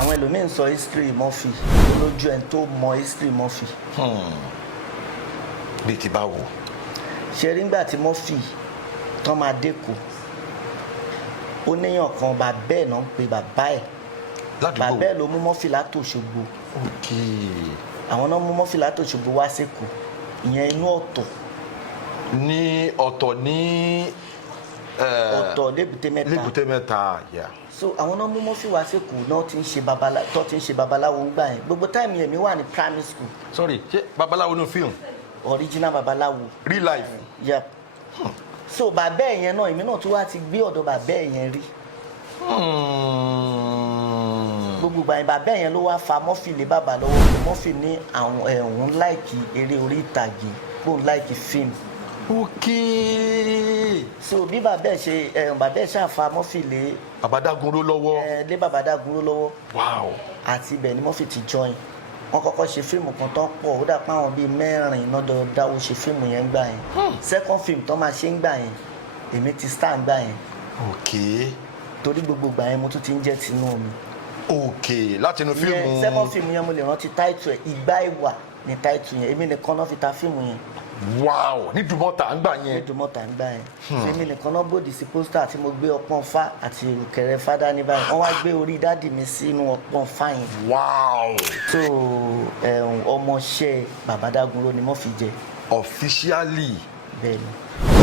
àwọn ẹlòmíín sọ history Murphy lójú ẹni tó mọ history Murphy. bí ti bá wò. ṣe rí ngbà tí Murphy tán máa dẹ́kọ̀ ó níyàn kan bàbá ẹ̀ náà ń pe bàbá ẹ̀ bàbá ẹ̀ ló mú Murphy látòṣogbo. àwọn náà mú Murphy látòṣogbo wá sẹ́kọ̀ọ́ ìyẹn inú ọ̀tọ̀. ní ọ̀tọ̀ ní. ọ̀tọ̀ lébùté mẹ́ta. yeah. so àwọn náà mú Murphy wá sẹ́kọ̀ọ́ náà ti ń ṣe babaláwo ń gbà yẹn gbogbo táìmù yẹn mi wà ní primary school. sorry ṣé babaláwo ní fíìmù. original babaláwo. real life. yeah. so bàbá ẹ̀ yẹn náà èmi náà tún wá ti gbé ọ̀dọ̀ bàbá ẹ̀ yẹn rí. gbogbo ìgbà yẹn bàbá ẹ̀ yẹn ló wá fa Murphy lé bàbá lọ́wọ́ Murphy ní àwọn ẹ̀hún láìkì eré orí ìtàgé kó láìkì fíìmù. so bí bàbá ẹ̀ ṣàfa Murphy lé. Babadagunro lọ́wọ́. lé Babadagunro lọ́wọ́. wow. àti ibẹ̀ ni Murphy ti join wọ́n kọ́kọ́ ṣe fíìmù kan tó pọ̀ ó dà pé àwọn bíi mẹ́rin náà dáwọ́ ṣe fíìmù yẹn gbà yẹn. second film tó máa ṣe ń gbà yẹn èmi ti star ń gbà yẹn. torí gbogbo gbà yẹn mo tún ti ń jẹ́ Tinúomi. láti inú fíìmù. second film yẹn mo lè rántí title ẹ̀ Ìgbà Ìwà ni title yẹn èmi nìkan náà fi ta fíìmù yẹn. wow ní Dùmọ̀tà ń gbà yẹn. ní Dùmọ̀tà ń gbà yẹn. èmi nìkan náà bòdì sí pósítà tí mo gbé ọpọ́n fá àti ìrùkẹ̀rẹ̀ fádá ní báyìí wọ́n wá gbé orí dádì mi sínú ọpọ́n fá yẹn. wow. so ọmọọṣẹ́ Babadagunro ni Murphy jẹ. officially. bẹ́ẹ̀ni.